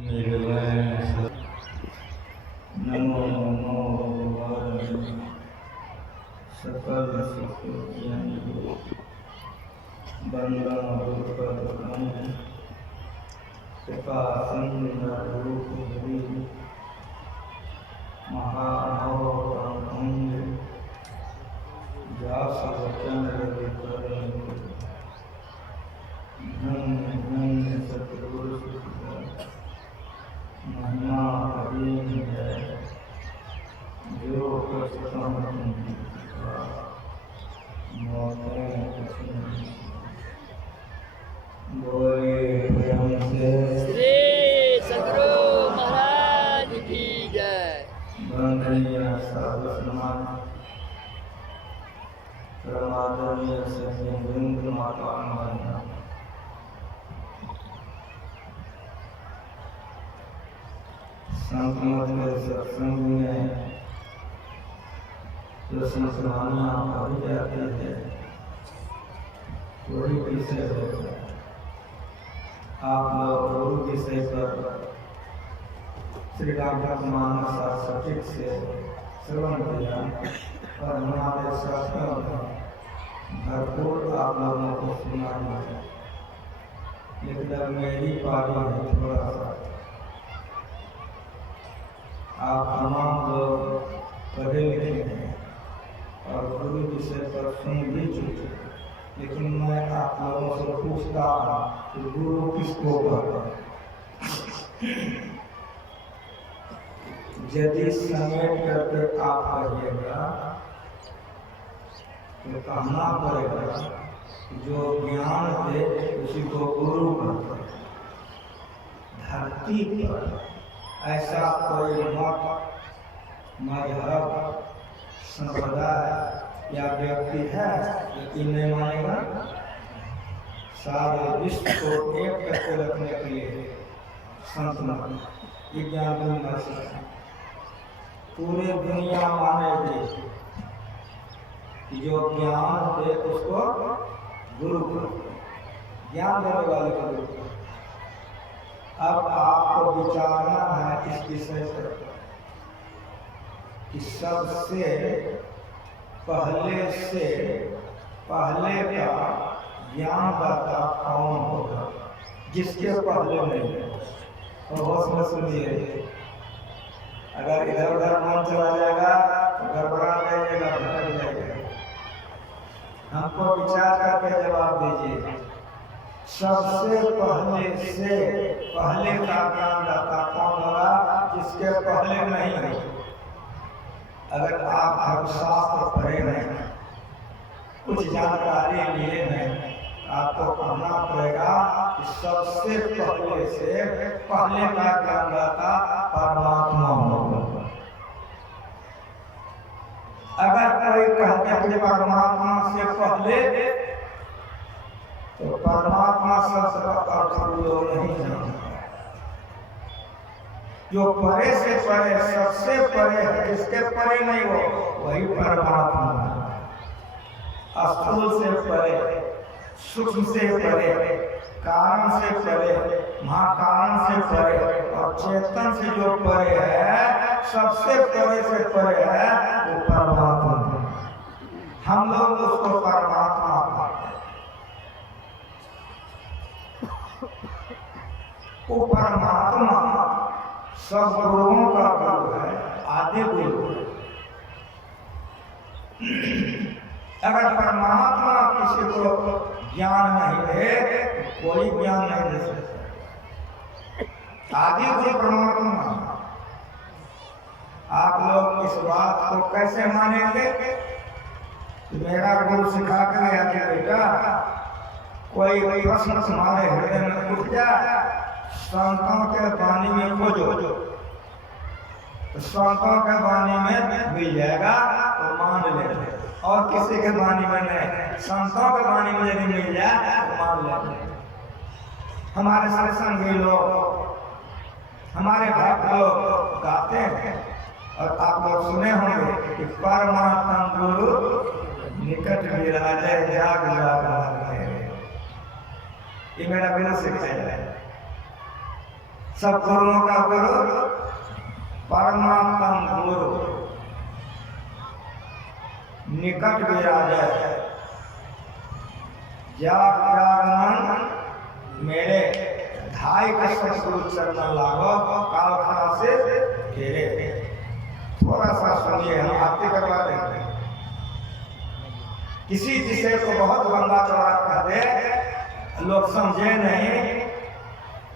नमो नमो भगवान सकल सुख ज्ञानी वंदन रूपम कृपा सिंधु रूप महानव व्यास चंद्र धन्य धन्य सतगुरु महिमा अधीन है जो बोले श्री सदगुरु महाराज की जय। वंदनीय साधु समाज परमादरणीय सज्जन माता संतमत के सत्संग में जो संस्मरणियाँ पढ़ी जाती है वही विषय होता है। आप लोग वही विषय पर श्री रामकृष्ण सचिव से श्रवण किया और हमारे साथियों भरपूर आप लोगों को सुना है। लेकिन अब मेरी पारी है, थोड़ा सा आप तमाम लोग पढ़े लिखे हैं और गुरु विषय पर सुन भी चुके, लेकिन मैं आप लोगों से पूछता हूँ कि गुरु किसको कहते हैं? यदि समेट करके आप कहिएगा तो कहना पड़ेगा जो ज्ञान दे उसी को गुरु कहते हैं। धरती पर ऐसा कोई मत, मजहब, संप्रदाय या व्यक्ति है जो नहीं मानेगा। सारे विश्व को एक करके रखने के लिए संत विज्ञान पूरे दुनिया मानेगी कि जो ज्ञान दे उसको गुरु कहते हैं। ज्ञान देने वाले को गुरु कहते हैं। अब आपको विचारना है इस विषय पर कि सबसे पहले का ज्ञानदाता कौन होगा, जिसके पहले नहीं है। तो होश में सुनिए, अगर इधर उधर मन चला जाएगा तो गड़बड़ा जाइएगा, भटक जाइएगा। हमको विचार करके जवाब दीजिए। सबसे पहले का ज्ञानदाता कौन होगा, जिसके पहले नहीं है। अगर आप धर्मशास्त्र पढ़े हैं, कुछ जानकारी लिए हैं, आपको कहना पड़ेगा कि सबसे पहले का ज्ञानदाता परमात्मा होगा। अगर कोई कहते हैं परमात्मा से पहले, तो परमात्मा शब्द का अर्थ लोग नहीं जानते। जो परे से परे, सबसे परे है, जिसके परे नहीं हो, वही परमात्मा है। स्थूल से परे, सूक्ष्म से परे, कारण से परे, महाकारण से परे और चेतन से जो परे है, सबसे परे से परे है वो परमात्मा है। हम लोग उसको परमात्मा कहते हैं। वो परमात्मा सब गुरुओं का गुरु है, आदि गुरु है। अगर परमात्मा किसी को ज्ञान नहीं दे, कोई ज्ञान नहीं दे सकता। आदि गुरु परमात्मा। आप लोग इस बात को कैसे मानेंगे? मेरा गुरु सिखा के गया कि बेटा कोई प्रश्न तुम्हारे हृदय में उठ जाए, संतों के वाणी में खोजो, तो संतों के वाणी में मिल जाएगा तो मान ले, और किसी के वाणी में नहीं। संतों के वाणी में यदि मिल जाए तो मान ले। हमारे सत्संगी लोग, हमारे भक्त लोग गाते हैं और आप लोग सुने होंगे कि परमात्मा गुरु निकट विराजे जाग जाग। ये मेरा बिना सिखाया है। सब गुरुओं का गुरु परमात्मा गुरु निकट विराजे। जाग जाग मन मेरे ढाई का सतगुरु चरण लागो कालखा से घेरे। थोड़ा सा सुनिए, हम आरती करवा देंगे। किसी विषय को बहुत लंबा चौड़ा कर दे, लोग समझे नहीं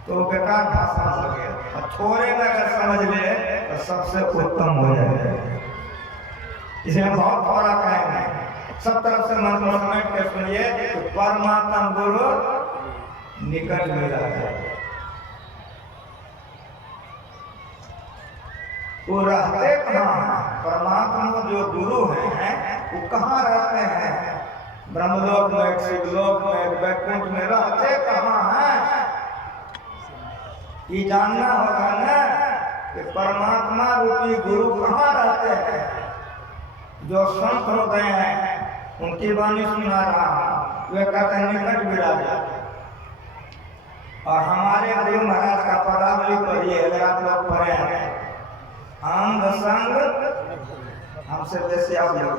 तो बेकार भाषा हो गया, और थोड़े में अगर समझ ले तो सबसे उत्तम हो जाए। इसे बहुत थोड़ा कहेंगे, सब तरफ से मन को समेट के सुनिए। तो परमात्मा गुरु निकट मिला है, वो रहते कहाँ हैं? परमात्मा जो गुरु हैं वो कहाँ रहते हैं? ब्रह्मलोक में, शिवलोक में, वैकुंठ में रहते कहाँ हैं? ये जानना होगा ना कि परमात्मा रूपी गुरु कहाँ रहते हैं। जो संत हो गए हैं उनकी वाणी सुना रहा हूँ, वे कहते हैं निकट विराजे। और हमारे गुरु महाराज का पदावली पढ़िए, अगर आप लोग पढ़े हैं, अंग संग हमसे वैसे आप लोग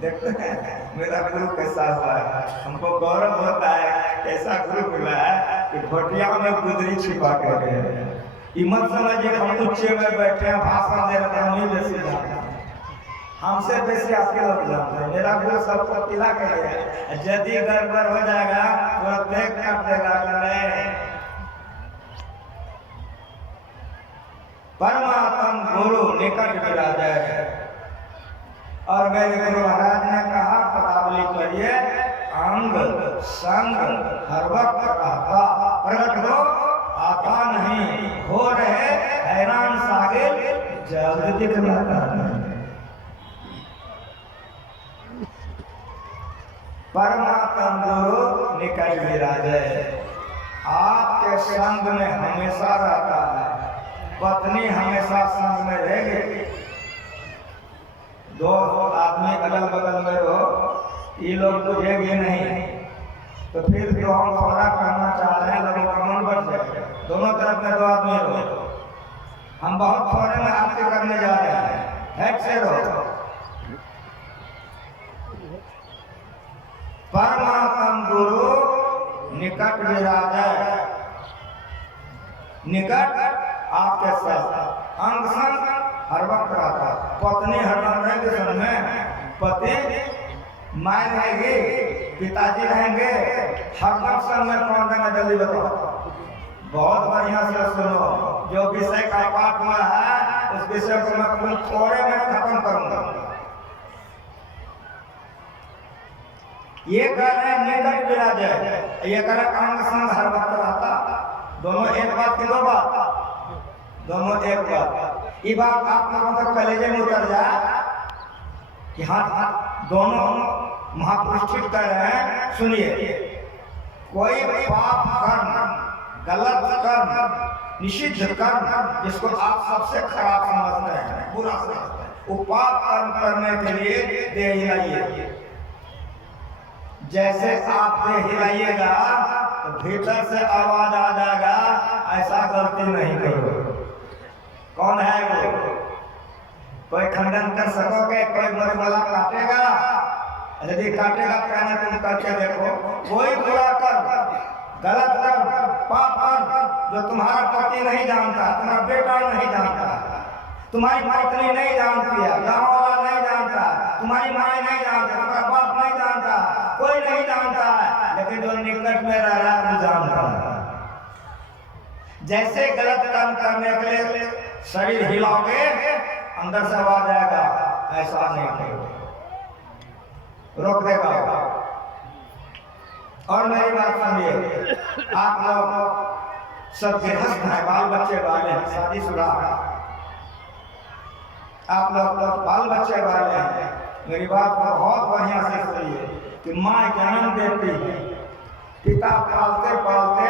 देखते हैं मेरा गुरु कैसा हुआ है। हमको गौरव होता है कैसा गुरु मिला है कि भोटिया में गुदरी छिपा के गए। मत समझिए हम ऊंचे में बैठे हैं भाषण दे रहे हैं, हम बेसी जानते हैं, हमसे बेसी आपके लोग जानते हैं। मेरा गुरु सबको पिला के गया, यदि गड़बड़ हो जाएगा तो देख कर देगा कि नहीं। परमात्मा गुरु निकट विराजे। और मेरे गुरु महाराज ने कहा पदावली करिए, अंग संग हर वक्त रहता, प्रकट हो आता नहीं, हो रहे हैरान सागिल जल्द दिखलाता नहीं। परमात्मा गुरु निकट विराजे। आपके संग में हमेशा रहता है, पत्नी हमेशा संग में रहेगी। दो आदमी अगल बगल में हो, ये लोग बुझेंगे नहीं, तो फिर जो हम थोड़ा करना चाह रहे हैं लोगों का मन बढ़ जाएगा। दोनों तरफ में दो आदमी हो, हम बहुत थोड़े में आरती करने जा रहे हैं, हेड से रहो। परमात्मा गुरु निकट विराजे। निकट आपके साथ, अंग संग हर वक्त रहता। पत्नी हरदम रहेंगे संग में, पति माँ रहेगी, पिताजी रहेंगे, हरदम संग में कौन रहेंगे जल्दी बताओ। बहुत बढ़िया से सुनो, जो विषय का पाठ हुआ है उस विषय को मैं थोड़े में खत्म करूंगा। ये कह रहे हैं निकट विराजे, ये कह रहे अंग संग हर वक्त रहता। दोनों एक बात की दो बात, दोनों एक बात। ये बात आप लोगों का कलेजे में उतर जाए कि हाँ दोनों महापुरुष ठीक कर रहे हैं। सुनिए, कोई पाप कर्म, गलत कर्म, निषिद्ध कर्म जिसको आप सबसे खराब समझते हैं, बुरा समझते हैं, वो पाप कर्म करने के लिए देह हिलाइए। जैसे आप देह हिलाइएगा तो भीतर से आवाज आ जाएगा ऐसा गलती नहीं करो। कौन है वो? कोई खंडन कर सकोगे? कोई मरमला काटेगा? यदि काटेगा कहना तुम करके देखो। कोई बुरा कर, गलत कर, पाप कर जो तुम्हारा पति नहीं जानता, तुम्हारा बेटा नहीं जानता, तुम्हारी पत्नी नहीं जानती है, गाँव वाला नहीं जानता, तुम्हारी माँ नहीं जानता, तुम्हारा बाप नहीं जानता, कोई नहीं जानता है, लेकिन जो निकट में रह रहा है वो जानता है। जैसे गलत काम करने के लिए शरीर हिलाओगे अंदर से आवाज आएगा ऐसा नहीं करो, रोक देगा। और मेरी बात सुनिए, आप लोग सब गृहस्थ हैं, बाल बच्चे वाले हैं, शादीशुदा हैं, आप लोग बाल बच्चे वाले हैं। मेरी बात को बहुत बढ़िया से सुनिए कि माँ जन्म देती है, पिता पालते पालते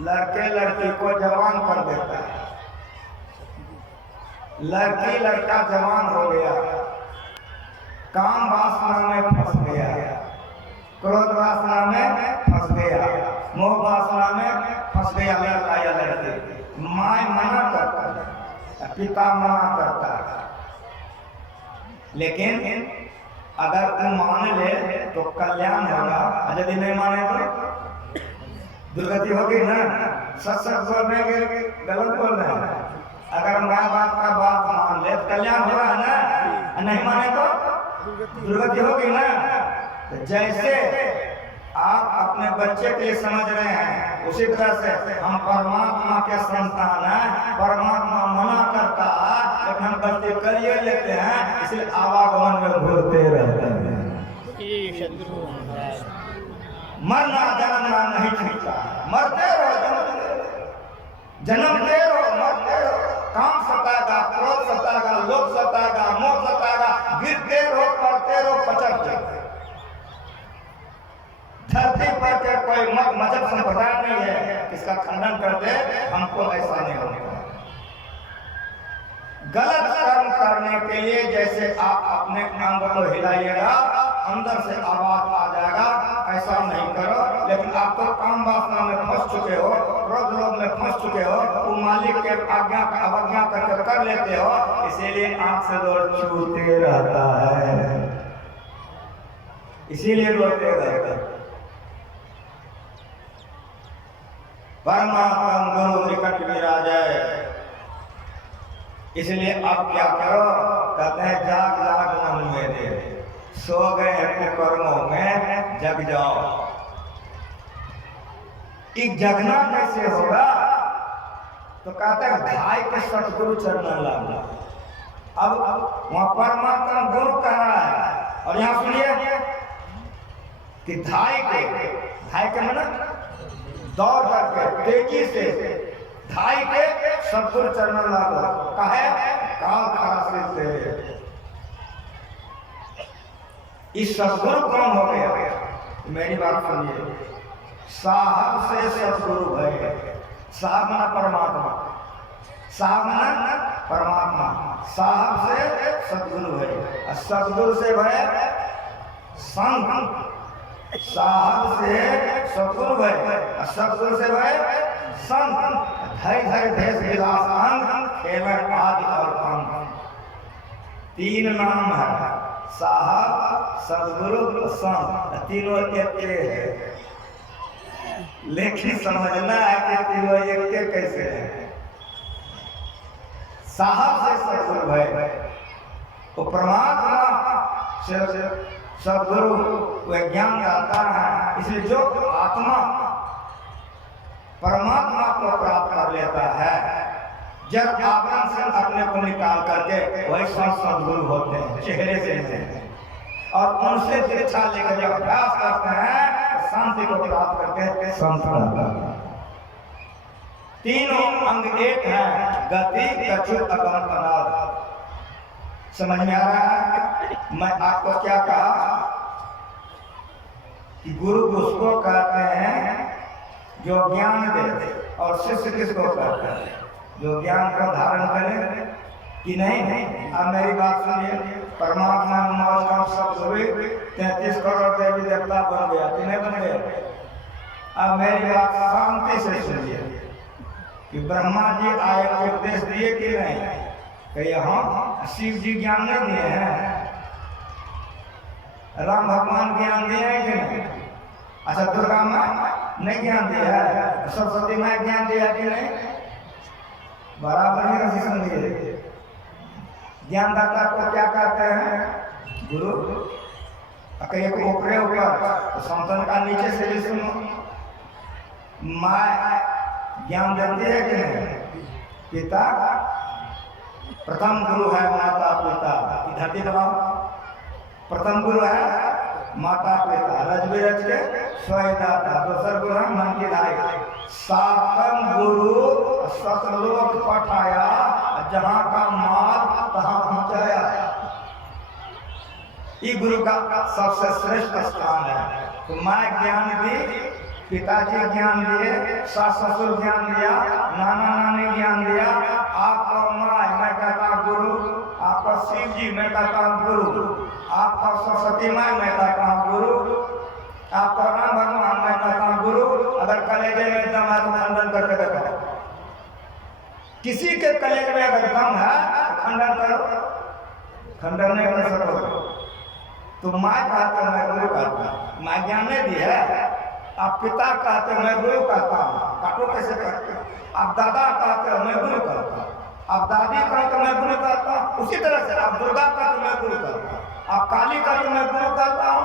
लड़के लड़की को जवान कर देता है, लड़की लड़का जवान हो गया, काम वासना में फंस गया, क्रोध वासना में फंस गया, मोह वासना में फंस गया लड़का या लड़की। माँ मना करता है, पिता मना करता है, लेकिन अगर तू मान ले तो कल्याण होगा, यदि नहीं माने तो दुर्गति होगी ना। सच सच बोलने के गलत बोल रहे हैं। अगर माँ बाप का बात मान ले तो कल्याण होगा ना, नहीं माने तो दुर्गति होगी ना। तो जैसे आप अपने बच्चे के लिए समझ रहे हैं, उसी तरह से हम परमात्मा के संतान हैं। परमात्मा मना करता है लेकिन हम गलती कर लेते हैं, इसलिए आवागमन में घूरते रहते हैं। मरना जन्मना नहीं छूटता, मरते रहो जन्मते रहो मरते रहो। काम सताएगा, क्रोध सताएगा, लोभ सताएगा, मोह सताएगा, गिरते रहो, पड़ते रहो, पचकते रहो। धरती पर के कोई मत मजहब संप्रदाय नहीं है इसका खंडन कर दे, हमको ऐसा नहीं होगा। गलत कर्म करने के लिए जैसे आप अपने अंग को हिलाइएगा, अंदर से आवाज आ जाएगा, ऐसा नहीं करो। लेकिन आप तो काम वासना में फंस चुके हो, क्रोध लोभ में फंस चुके हो, वो मालिक के आज्ञा का अवज्ञा करके कर लेते हो, इसीलिए आंख से लोग छूते रहता है, इसीलिए रोते रहता है। परमात्मा गुरु निकट विराजे, इसलिए आप क्या करो, कहते हैं जाग जाग मन मेरे, सो गए हैं कुकर्मों में जग जाओ। एक जगना कैसे होगा, तो कहते हैं भाई के सतगुरु चरण लागू। अब वहां परमात्मा गुरु कह रहा है, और यहाँ सुनिए कि धाई के मतलब दौड़ करके तेजी से धाई के सतगुरु चरण लागो, कहे काल खड़ा से इस सतगुरु कौन हो गया? मेरी बात सुनिए, साहब से सतगुरु है। साहब माना परमात्मा, साहब माना परमात्मा, साहब से सतगुरु है, सतगुरु से है संत, साहब से सतगुरु है, सतगुरु से है संत। धै धै भेष विलास अंग, खेलन आदि और अंग, तीन नाम है, साहब सतगुरु संत, तीनों एक है। लेकिन समझना है कि तीनों एक कैसे है। साहब से सतगुरु है, वो परमात्मा से सदगुरु वह ज्ञान आता है। इसलिए जो आत्मा परमात्मा को प्राप्त कर लेता है, जब आवरण से अपने को निकाल करके वही सदगुरु होते हैं, चेहरे से नहीं, और उनसे दीक्षा लेकर जब अभ्यास करते हैं तो शांति को प्राप्त करके संत बनते हैं। तीनों अंग एक हैं, गति कछु अगम अनाद। समझ में आ रहा है? मैं आपको क्या कहा कि गुरु उसको कहते हैं जो ज्ञान दे, और शिष्य किसको कहते हैं जो ज्ञान का धारण करे कि नहीं। अब मेरी बात सुनिए, परमात्मा मौज का शब्द हुए 33 करोड़ देवी देवता बन गया कि नहीं बन गया? अब मेरी बात शांति से सुनिए कि ब्रह्मा जी आए उपदेश दिए कि नहीं? कि यहाँ शिव जी ज्ञान नहीं दिए हैं, राम भगवान ज्ञान दिए हैं कि नहीं? अच्छा, दुर्गा माँ नहीं ज्ञान दिया है, सरस्वती माँ ज्ञान दिया कि नहीं? बराबर ही रजिस्ट्रेशन दिए। ज्ञानदाता को क्या कहते हैं? गुरु। एक ऊपरे ऊपर तो संतन का नीचे से भी सुनो। माँ ज्ञान देती है कि नहीं? पिता प्रथम गुरु है माता पिता, धरती दबाओ। प्रथम गुरु है माता पिता, रजबी रज के स्वयदाता, दूसर गुरु है मन की दाई। सातम गुरु सतलोक पठाया, जहाँ का माल तहाँ पहुँचाया। ये गुरु का सबसे श्रेष्ठ स्थान है। तो माँ ज्ञान दी, पिताजी ज्ञान दिए, सास ससुर ज्ञान दिया, नाना नानी ज्ञान दिया। आपका माँ मैं कहता गुरु, आपका शिव जी मैं कहता गुरु, आपका सरस्वती माँ मैं कहता गुरु, आपका राम भगवान मैं कहता गुरु। अगर कलेजे में दम है तो खंडन करके देखो। किसी के कलेज में अगर दम है तो खंडन करो, खंडन नहीं कर सको। तो माँ कहते मैं गुरु कहता हूँ, माँ ज्ञान नहीं दी है। आप पिता कहते मैं गुरु कहता हूँ, काटो कैसे करते हो। आप दादा कहते मैं गुरु कहता हूँ, आप दादी कहते मैं गुरु कहता हूँ। उसी तरह से आप दुर्गा कहते मैं गुरु कहता हूँ, आप काली कहते मैं गुरु कहता हूँ,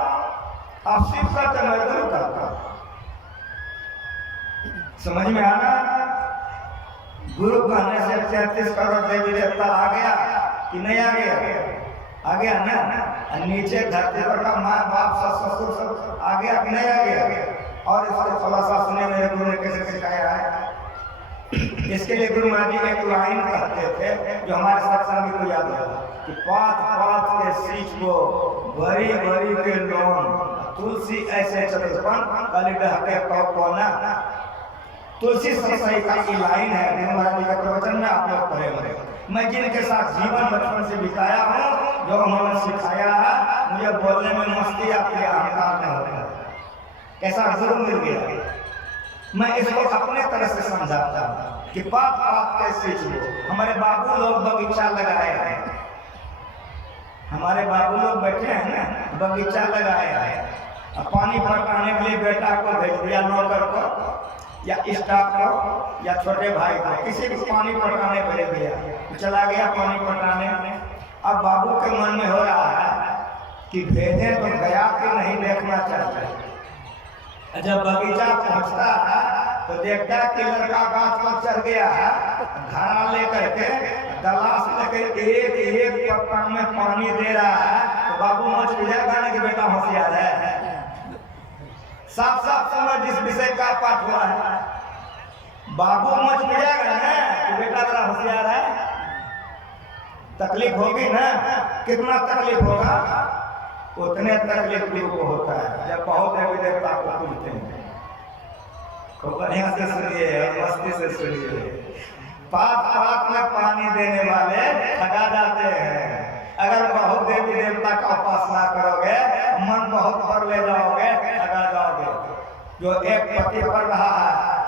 आप शिव कहते मैं गुरु कहता हूँ। समझ में आना? गुरु कहने से 33 करोड़ देवी देवता आ गया कि नहीं आ गया? आ गया ना। नीचे धरती पर का माँ बाप ससुर सब आ गया कि नहीं आ गया? और इसको थोड़ा सा सुने मेरे गुरु ने कैसे सिखाया है। इसके लिए गुरु महाराज जी एक लाइन कहते थे जो हमारे सत्संगी को याद है कि पात पात के सींच को बड़ी बड़ी के लोन तुलसी ऐसे चतुष्पन कली डहके कोना। तुलसी सत्संगी का ये लाइन है गुरु महाराज जी के प्रवचन में आप लोग पढ़े होंगे। मैं जिनके साथ जीवन बचपन से बिताया हूँ, जो उन्होंने सिखाया है, मुझे बोलने में मस्ती आती है, अहंकार नहीं होता। कैसा गुरु मिल गया। मैं इसको अपने तरह से समझाता हूँ कि बात बात कैसे चीज। हमारे बाबू लोग बगीचा लगाए हैं, हमारे बाबू लोग बैठे हैं ना, बगीचा लगाए हैं। अब पानी पटाने के लिए बेटा को भेज दिया, नौकर को या स्टाफ को या छोटे भाई को, किसी को पानी पटाने भेज दिया, चला गया पानी पटाने। अब बाबू के मन में हो रहा है कि भेजे तो गया कि नहीं देखना चाहिए। जब बगीचा पहुंचता है तो देखता है कि लड़का गाछ पर चढ़ गया है, घड़ा लेकर के दलास लेकर एक एक पत्ता में पानी दे रहा है। तो बाबू मच जाएगा ना कि बेटा होशियार है। साफ साफ समझ जिस विषय का पाठ हुआ है। बाबू मच जाएगा ना कि बेटा बड़ा होशियार है। तकलीफ होगी ना, कितना तकलीफ होगा? उतने तकलीफ गुरु को होता है जब बहुत देवी देवता को पूजते हैं। खूब बढ़िया से सुनिए और मस्ती से सुनिए। पात पात में पानी देने वाले ठगा जाते हैं। अगर बहुत देवी देवता का उपासना करोगे, मन बहुत पर ले जाओगे, ठगा जाओगे। जो एक पति पढ़ रहा है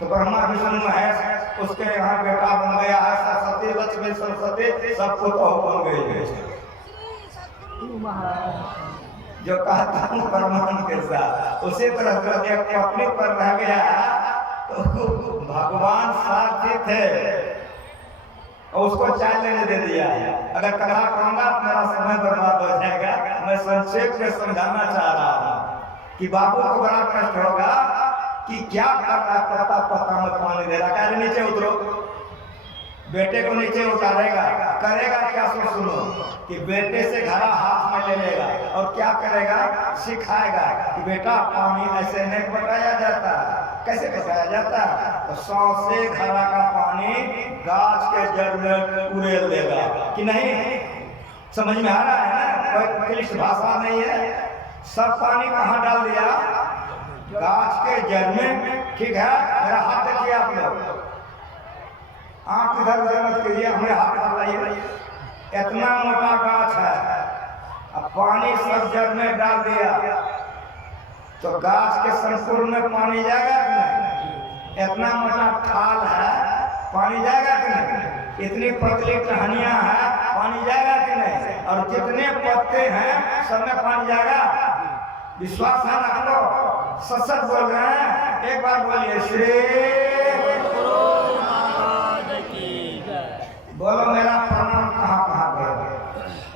तो ब्रह्मा विष्णु महेश उसके यहाँ बेटा बन गया है, सरस्वती लक्ष्मी सरस्वती सबको तो बन गई है। जो कहता हूँ प्रमाण के साथ, उसी तरह एक पत्नी पर रह गया तो भगवान सारथी थे और उसको चाय लेने दे दिया। अगर कथा कहूंगा तो मेरा समय बर्बाद हो जाएगा। मैं संक्षेप में समझाना चाह रहा हूँ कि बाबू को बड़ा कष्ट होगा कि क्या करता पता पता में पानी दे रहा है। नीचे उतरो, बेटे को नीचे उतारेगा, करेगा क्या? सुनो कि बेटे से घड़ा हाथ में ले लेगा और क्या करेगा? सिखाएगा कि बेटा पानी ऐसे नहीं पटाया जाता। कैसे पटाया जाता? तो 100 से घड़ा का पानी गाछ के जड़ में उड़ेल देगा कि नहीं? समझ में आ रहा है ना? कोई क्लिष्ट भाषा नहीं है। सब पानी कहाँ डाल दिया? गाछ के जड़ में। ठीक है, मेरा हाथ देखिए आप लोग, आंख इधर उधर मत कीजिए, हमें हाथ लगाइए। इतना मोटा गाछ है, अब पानी सब जड़ में डाल दिया तो गाछ के संपूर्ण में पानी जाएगा कि नहीं? इतना मोटा ठाल है, पानी जाएगा कि नहीं? इतनी पतली टहनियां है, पानी जाएगा कि नहीं? और जितने पत्ते हैं सब में पानी जाएगा। विश्वास है ना? लो सच बोल रहे हैं, एक बार बोलिए श्री। बोलो मेरा प्रणाम कहाँ कहाँ गया?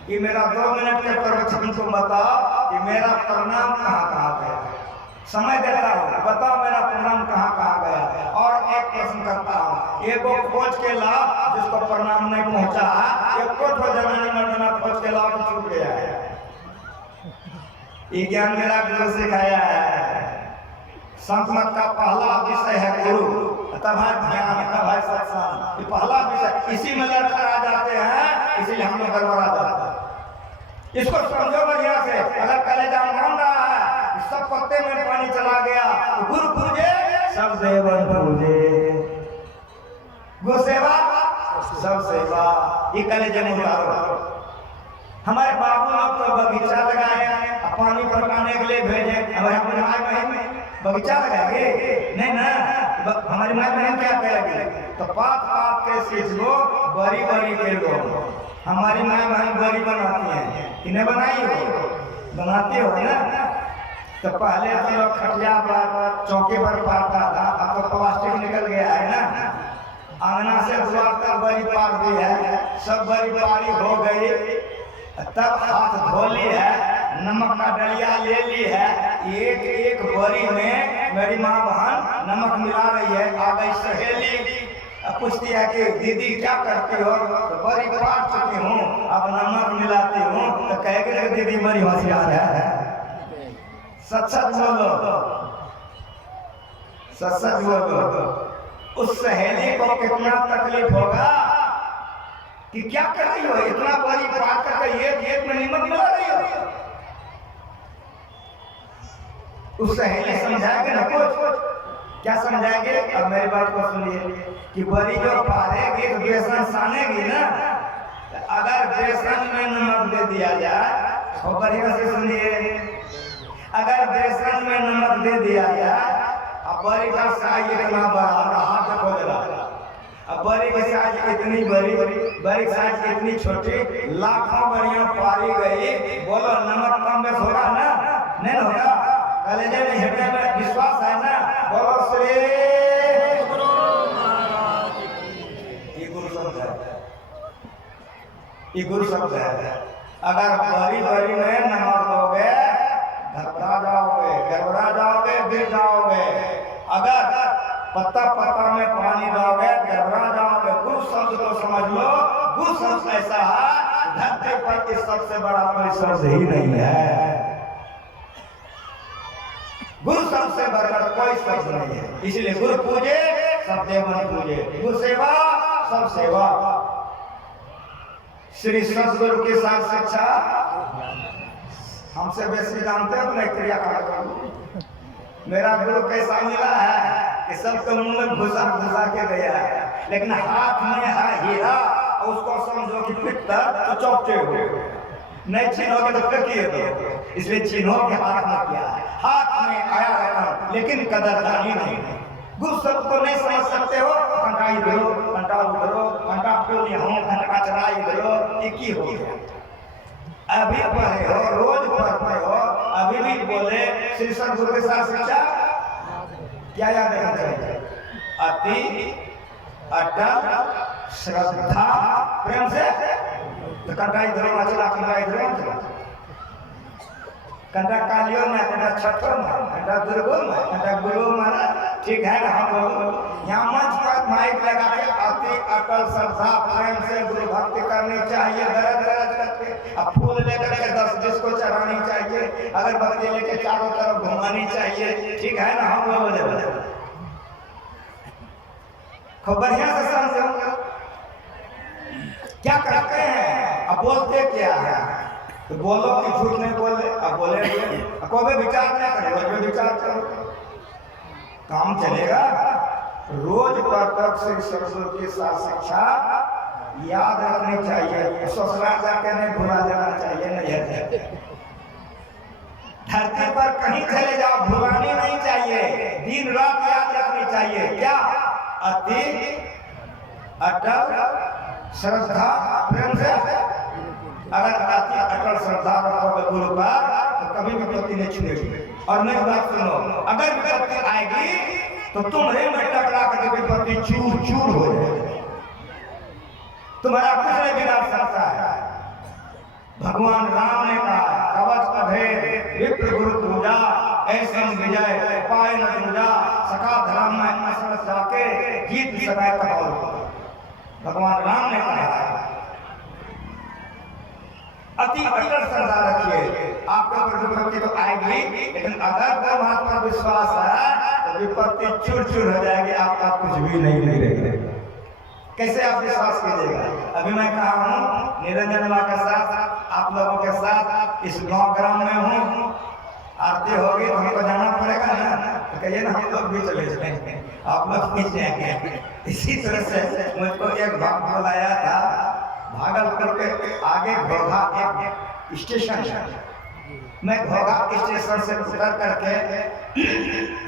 कि मेरा 2 मिनट के प्रवचन को बताओ कि मेरा प्रणाम कहाँ कहाँ गया। समय देता हूँ, बताओ मेरा प्रणाम कहाँ कहाँ गया। और एक प्रश्न करता हूँ, एक को खोज के लाओ जिसको प्रणाम नहीं पहुँचा है। एक को जनानी मर्दना खोज के लाओ तो छूट गया है। ये ज्ञान मेरा गुरु सिखाया है। संत मत का पहला विषय है गुरु, तब है ज्ञान, तब है सत्संग। ये पहला विषय, इसी में लड़खड़ आ जाते हैं, इसीलिए हम लोग गड़बड़ा जाते हैं। इसको समझो बढ़िया से। अगर कलेजा मान रहा है कि सब पत्ते में पानी चला गया तो गुरु पूजे सब देवन पूजे, गो सेवा सब सेवा। ये कलेजे में उतारो। हमारे बाबू लोग तो बगीचा लगाए, पानी पटाने के लिए भेजे। हमारे बगीचा लगाएंगे नहीं ना, हमारी माँ बहन क्या कहेगी? तो पात पात के सीख लो, बड़ी बड़ी के लो। हमारी माँ बहन बड़ी बनाती हैं, इन्हें बनाई हो, बनाती हो ना। तो पहले तो लोग खटिया पर चौकी पर पाता था, अब तो प्लास्टिक निकल गया है ना। आंगना से द्वार तक बड़ी पार दी है, सब बड़ी पारी हो गई। तब हाथ धो ली है, नमक का डलिया ले ली है, एक एक बड़ी में मेरी माँ बहन नमक मिला रही है। आ गई सहेली, पूछती है कि दीदी क्या करती हो? तो बड़ी पार चुकी हूँ, अब नमक मिलाती हूँ। तो कहेगी दीदी बड़ी होशियार है। सच सच बोलो, सच सच बोलो। उस सहेली को कितना तकलीफ होगा कि क्या कर रही हो, इतना बड़ी बात करके एक में नमक मिला रही हो। उस सहेली समझाएगी ना कुछ, क्या समझाएंगे? अब मेरी बात को सुनिए कि बड़ी जो पारेगी तो बेसन सानेगी ना। अगर बेसन में नमक दे दिया जाए, और बढ़िया से सुनिए, अगर बेसन में नमक दे दिया जाए, अब बड़ी का साइज इतना बड़ा, हाथ खोल रहा, अब बड़ी की साइज इतनी बड़ी, बड़ी साइज इतनी छोटी, लाखों बड़ियां पारी गई। बोलो नमक कम बेस होगा ना? नहीं होगा। कलेजे में हृदय में विश्वास है ना? बोलो श्री गुरु महाराज की। ये गुरु शब्द है, ये गुरु शब्द है। अगर बड़ी बड़ी में नमक दोगे, घबरा जाओगे, गड़बड़ा जाओगे, गिर जाओगे। अगर पत्ता पत्ता में पानी दोगे, गड़बड़ा जाओगे। गुरु शब्द को समझ लो, गुरु शब्द ऐसा है, धरती पर इस सबसे बड़ा कोई शब्द ही नहीं है। गुरु शब्द से बढ़कर कोई शब्द नहीं है। इसलिए गुरु पूजे सब देवन पूजे, गुरु सेवा सब सेवा। श्री सतगुरु की साथ शिक्षा हमसे बेसी जानते हो नहीं क्रिया कर। मेरा गुरु कैसा मिला है कि सबको मुंह में घुसा घुसा के गया है, लेकिन हाथ में है हीरा, उसको समझो कि पित्तर तो चौकटे हो, नहीं छीनोगे तो फेंकिए दो। इसलिए छीनो के हाथ में क्या है, हाथ में आया रखा, लेकिन कदरदानी नहीं। गुरु शब्द को नहीं समझ सकते हो, घंटा इधरो, घंटा उधरो, घंटा क्यों नहीं, घंटा चढ़ा इधरो, एक ही हो गया। अभी पढ़े हो, रोज पढ़ते हो, अभी भी बोले श्री सतगुरु के साथ शिक्षा क्या याद रखना चाहिए? अति अटल श्रद्धा प्रेम से। तो कंटा इधरो चला, कंटा इधरो चला, कंटा कालियों में, कंटा छठों में, कंटा दुर्गों में, कंटा गुरु महाराज। ठीक है ना? हम यहाँ मंच पर माइक लगा के अति अटल श्रद्धा प्रेम से गुरु भक्ति करनी चाहिए। दर्द दर्द करके अब फूल लेकर के 10 जिसको चढ़ानी चाहिए, अगरबत्ती लेके चारों तरफ घुमानी चाहिए। ठीक है ना? हम लोग खूब बढ़िया से समझो क्या करते हैं, अब बोलते क्या है। तो बोलो कि झूठ नहीं बोले, अब बोले कोई विचार नहीं करो, विचार करो, काम चलेगा। रोज प्रत्यक्ष श्री सतगुरु के साथ शिक्षा याद रखनी चाहिए, ससुराल जाके नहीं भुला जाना चाहिए। नहीं है, धरती पर कहीं चले जाओ, भुलानी नहीं चाहिए, दिन रात याद रखनी चाहिए। क्या? अति अटल श्रद्धा प्रेम से। अगर अति अटल श्रद्धा रखोगे गुरु पर तो कभी विपत्ति नहीं छूटेगी। और मेरी बात सुनो, अगर विपत्ति आएगी तो तुम्हें में टकरा करके विपत्ति चूर चूर हो जाए, तुम्हारा कुछ नहीं बिगाड़ सकता है। भगवान राम ने कहा कवच अभेद विप्र गुरु पूजा, ऐसा विजय पाए न दूजा, सखा धर्म में असरत जाके जीत सकाय कहो। भगवान राम ने कहा अति अटल श्रद्धा रखिए, आपके ऊपर विपत्ति तो आएगी, लेकिन अगर परमात्मा पर विश्वास है तो विपत्ति चूर चूर हो जाएगी, आपका कुछ भी नहीं रहेगा। कैसे आप विश्वास कीजिएगा? अभी मैं कहा हूँ निरंजन बाबा के साथ, आप लोगों के साथ इस गांव ग्राम में हूँ। आरती होगी तो हमको जाना पड़ेगा ना, तो कहिए ना हम लोग भी चले जाएंगे, आप लोग भी जाएंगे। इसी तरह से मुझको एक भक्त बुलाया था भागलपुर के आगे घोघा एक स्टेशन है, मैं घोघा स्टेशन से उतर करके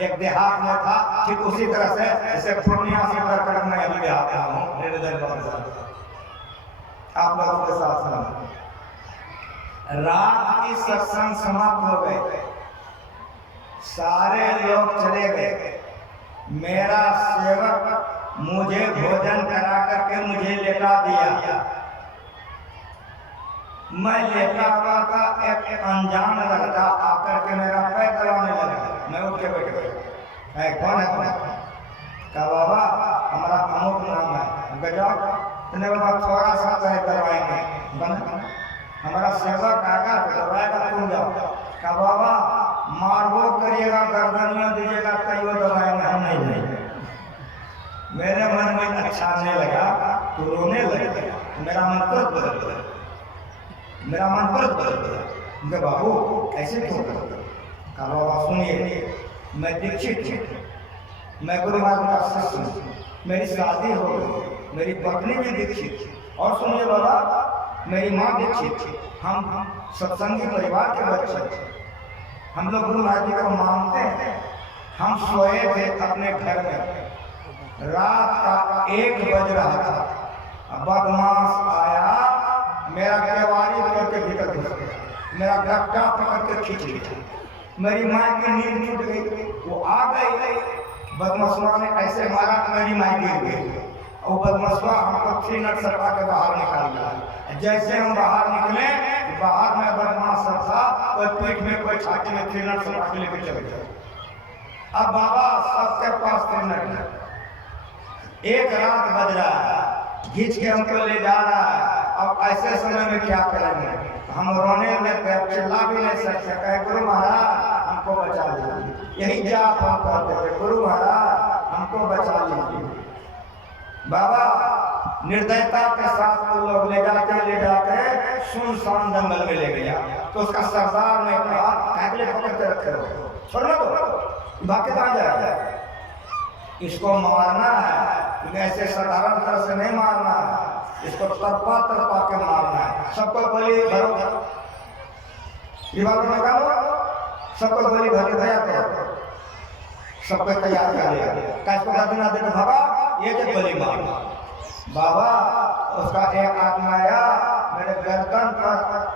एक देहात में था, ठीक उसी तरह से जैसे पूर्णिया से उतर कर मैं अभी देहात में हूँ आप लोगों के साथ। रात की सत्संग समाप्त हो गए, सारे लोग चले गए, मेरा सेवक मुझे भोजन करा करके मुझे लेटा दिया। मैं लेटा हुआ था, एक अनजान लड़का आकर के मेरा पैर दबाने लगा। मैं उठ के बैठ गया, कौन है कौन? कहा बाबा हमारा अमुक नाम है। गजाओ तूने बाबा थोड़ा सा पैर दबाएंगे, हमारा सेवक आएगा तो दबाएगा, तुम जाओ। कहा बाबा मारबो करिएगा, गर्दनियां दीजिएगा, कईयो दबाएंगे, हम नहीं देंगे। मेरे मन में अच्छा नहीं लगा तो रोने लगा, मेरा मन तुरंत बदल गया, मेरा मन तुरंत बदल गया। बाबू ऐसे क्यों करते? कहा बाबा सुनिए, मैं दीक्षित हूँ, मैं गुरु महाराज का शिष्य हूँ, मेरी शादी हो गई, मेरी पत्नी भी दीक्षित थी, और सुनिए बाबा मेरी माँ दीक्षित थी, हम सत्संगी परिवार के बच्चे थे, हम लोग गुरु महाराज जी को मानते हैं। हम सोए थे अपने घर में, रात का 1 बज रहा था, बदमाश आया, मेरा केवाड़ी तोड़ के भीतर घुस गया, मेरा गट्टा पकड़ के खींच लिया, मेरी माँ की नींद टूट गई, वो आ गई, बदमाशवा ने ऐसे मारा मेरी माँ गिर गई, और बदमाशवा हमको 3 नट सटा के बाहर निकाल दिया। जैसे हम बाहर निकले, बाहर में बदमाश सब था, कोई पीठ में कोई छाती में 3 नट सटा के लेके चले गए। अब बाबा सबके पास 3 नट, 1 रात बज रहा है, खींच के हमको ले जा रहा है। अब ऐसे समय में क्या करेंगे? हम रोने लगे, चिल्ला भी नहीं सकते, कहे गुरु महाराज हमको बचा लीजिए, यही जाप हम कहते थे, गुरु महाराज हमको बचा लीजिए। बाबा निर्दयता के साथ वो लोग ले जाते सुनसान जंगल में ले गया, तो उसका सरदार ने कहा कैगले पकड़ के रखे हो, छोड़ना दो, बाकी कहाँ जाएगा, इसको मारना है, ऐसे साधारण तरह से नहीं मारना है, इसको तरपा तरपा के मारना है। सबको गोली भरो, रिवॉल्वर निकालो, सबको गोली भर के तैयार करो, सबको तैयार कर लिया, कैसे ना देकर भागा, ये जो गोली मार। बाबा उसका एक आदमी आया, मेरे गर्दन पर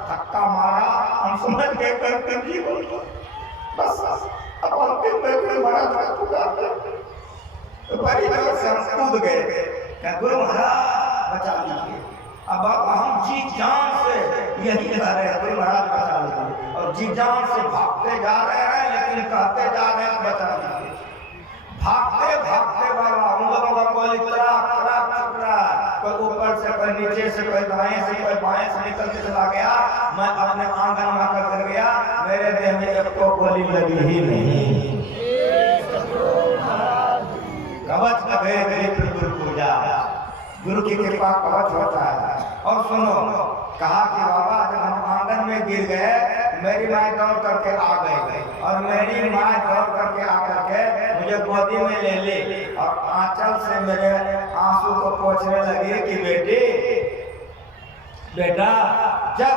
धक्का मारा, हम समझ गए बस अब अंतिम में बड़ा था चुका, बड़ी जोर से हम कूद गए, गुरु महाराज बचा लीजिए। अब हम जी जान से यही कह रहे हैं, गुरु महाराज बचा लीजिए, और जी जान से भागते जा रहे हैं, लेकिन कहते जा रहे हैं बचा लीजिए। भागते भागते बाबा हम लोगों का कोई त्राक त्राक छुट रहा है, कोई ऊपर से कोई नीचे से कोई दाएं से कोई बाएं से निकल के चला गया। मैं अपने आंगन में आकर कर गया, मेरे देह में एक को गोली लगी ही नहीं। कवच लगे गुरु पूजा, गुरु की कृपा कवच होता है। और सुनो, कहा कि बाबा जब हम आंगन में गिर गए, मेरी माँ दौड़ करके आ गई, और मेरी माँ दौड़ करके आकर के मुझे गोदी में ले ली, और आंचल से मेरे आंसू को पोंछने लगी कि बेटा जब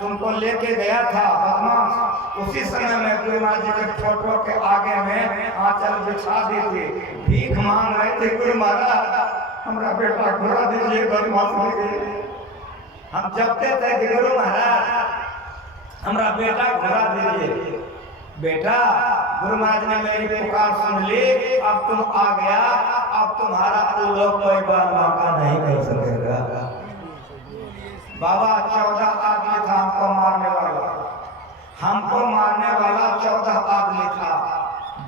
तुमको लेके गया था बदमाश, उसी समय में गुरु महाराज जी के फोटो के आगे में आंचल बिछा दी थी, भीख मांग रहे थे, गुरु महाराज हमारा बेटा घुरा दीजिए, बदमाश हो गए। हम जपते थे कि गुरु महाराज हमारा बेटा घुरा दीजिए। बेटा गुरु महाराज ने मेरी पुकार सुन ली, अब तुम आ गया, अब तुम्हारा लोग कोई बार मौका नहीं कर सकेगा। बाबा 14 आदमी था हमको मारने वाला, 14 आदमी था,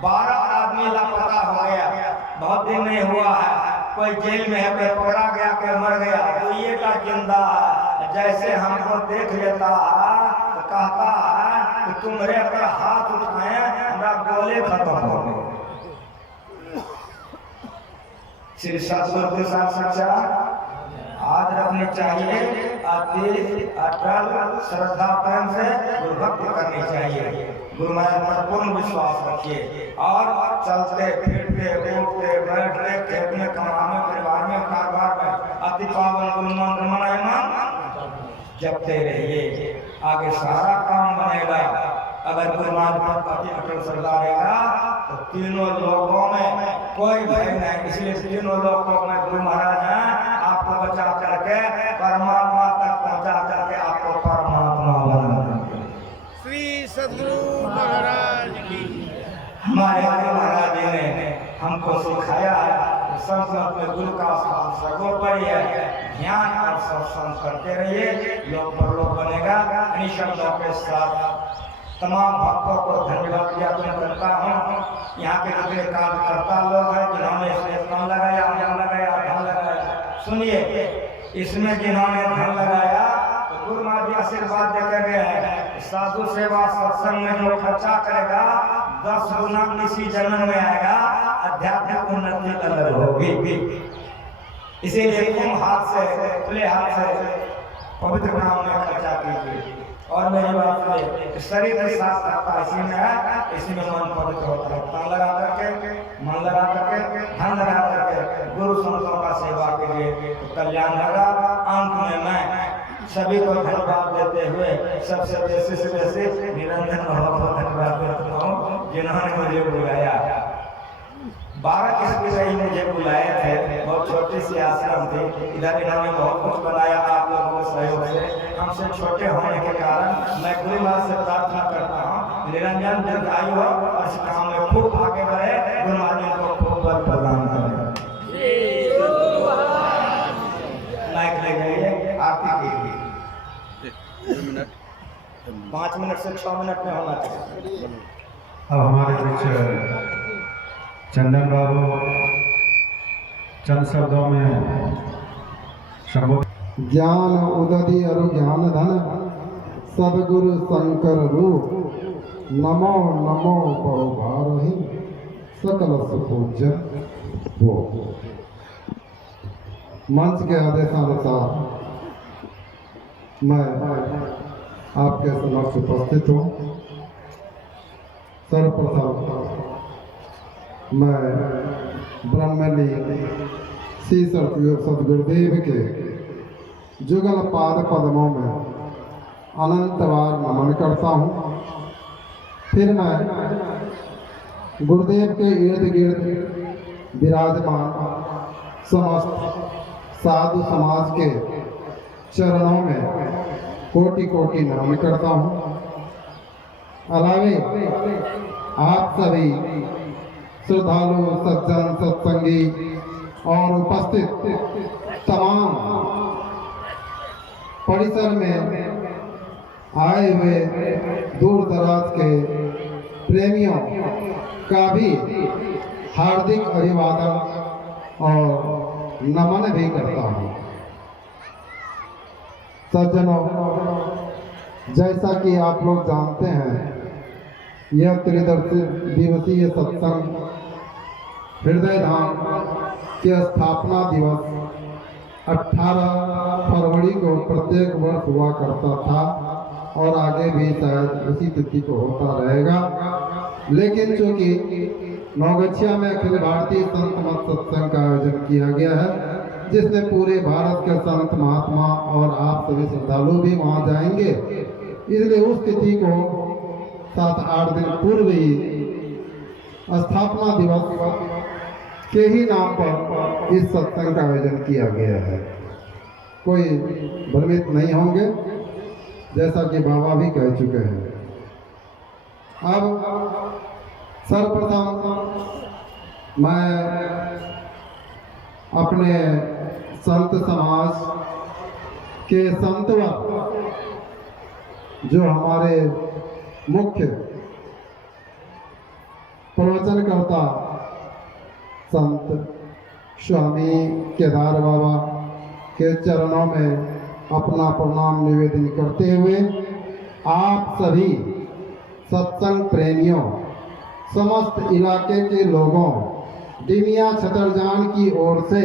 12 आदमी लापता हो गया, बहुत दिन नहीं हुआ है, कोई जेल में है, कोई पकड़ा गया, कोई मर गया, तो ये का जिंदा है। जैसे हमको देख लेता है तो कहता है कि तुम्हारे पर हाथ उठाए हमारा गोले खत्म हो गए। श्री सतगुरु साहब शिक्षा आज रखनी चाहिए, अटल श्रद्धा प्रेम से गुरु भक्ति करनी चाहिए, गुरु महाराज पर पूर्ण विश्वास रखिए, और चलते फिरते उठते बैठते खेत में कमाने परिवार में कारोबार में अति पावन गुरु मंत्र मनाए जपते रहिए, आगे सारा काम बनेगा। अगर गुरु महाराज पर प्रति अटल श्रद्धा रहेगा तो तीनों लोकों में कोई भय नहीं। इसलिए तीनों लोकों में गुरु महाराज हैं आपको बचा करके परमात्मा तक पहुंचा करके आपको परमात्मा बना देंगे। श्री सद्गुरु महाराज की। हमारे गुरु महाराज जी ने हमको सिखाया है संस्कृत में गुरु का स्थान सर्वोपरि है। ध्यान और सत्संग करते रहिए, लोक परलोक बनेगा। इन शब्दों के साथ तमाम भक्तों को धन्यवाद ज्ञापन करता हूँ। यहाँ के जितने कार्यकर्ता लोग हैं जिन्होंने इसमें धन लगाया, धन लगाया, सुनिए, इसमें जिन्होंने धन लगाया तो गुरु महाराज जी आशीर्वाद देकर गए हैं। साधु सेवा सत्संग में जो खर्चा करेगा 10 गुना इसी जन्म में आएगा, आध्यात्मिक उन्नति अलग होगी। इसीलिए तुम हाथ से खुले हाथ से पवित्र नाम में खर्चा कीजिए। और मेरी बात सुनिए, शरीर के साथ रहता इसी में है, इसी में मन पवित्र होता है। तन लगा करके, मन लगा करके, धन लगा करके गुरु संतों का सेवा कीजिए तो कल्याण होगा। अंत में मैं सभी को धन्यवाद देते हुए सबसे बेसिस निरंजन बाबा को धन्यवाद देता हूँ जिन्होंने मुझे बुलाया। 12 किस्म से ही मुझे बुलाए थे। बहुत छोटी सी आश्रम थी, इधर इन्होंने बहुत कुछ बनाया आप लोगों के सहयोग से। हमसे छोटे होने के कारण मैं गुरु महाराज से प्रार्थना करता हूँ निरंजन दीर्घायु हो और इस काम में खूब आगे बढ़े। गुरु महाराज जी को खूब बल प्रदान करें। माइक ले जाइए, आरती कीजिए। 5 मिनट से 6 मिनट में होना चाहिए। अब हमारे बीच चंदन बाबू चंद शब्दों में संबोधित। ज्ञान उदधि अरु ज्ञान धन सदगुरु शंकर रूप नमो नमो परो भारहि सकल सुपूज्य वो। मंच के आदेशानुसार मैं आपके समक्ष उपस्थित हूँ। सर्वप्रथम मैं ब्रह्मली श्री सदगुरुदेव के जुगल पाद पद्मों में अनंत बार नमन करता हूँ। फिर मैं गुरुदेव के इर्द गिर्द विराजमान समस्त साधु समाज के चरणों में कोटि कोटि नमन करता हूँ। अलावे आप सभी श्रद्धालु सज्जन सत्संगी और उपस्थित तमाम परिसर में आए हुए दूर दराज के प्रेमियों का भी हार्दिक अभिवादन और नमन भी करता हूँ। सज्जनों, जैसा कि आप लोग जानते हैं, यह त्रिदिवसीय सत्संग हृदय धाम के स्थापना दिवस 18 फरवरी को प्रत्येक वर्ष हुआ करता था और आगे भी शायद उसी तिथि को होता रहेगा। लेकिन चूंकि नौगछिया में अखिल भारतीय संत मत सत्संग का आयोजन किया गया है, जिसमें पूरे भारत के संत महात्मा और आप सभी श्रद्धालु भी वहाँ जाएंगे, इसलिए उस तिथि को 7-8 दिन पूर्व ही स्थापना दिवस के ही नाम पर इस सत्संग का आयोजन किया गया है। कोई भ्रमित नहीं होंगे, जैसा कि बाबा भी कह चुके हैं। अब सर्वप्रथम मैं अपने संत समाज के संतवर जो हमारे मुख्य प्रवचनकर्ता संत स्वामी केदार बाबा के चरणों में अपना प्रणाम निवेदन करते हुए आप सभी सत्संग प्रेमियों, समस्त इलाके के लोगों, डिमिया छतरजान की ओर से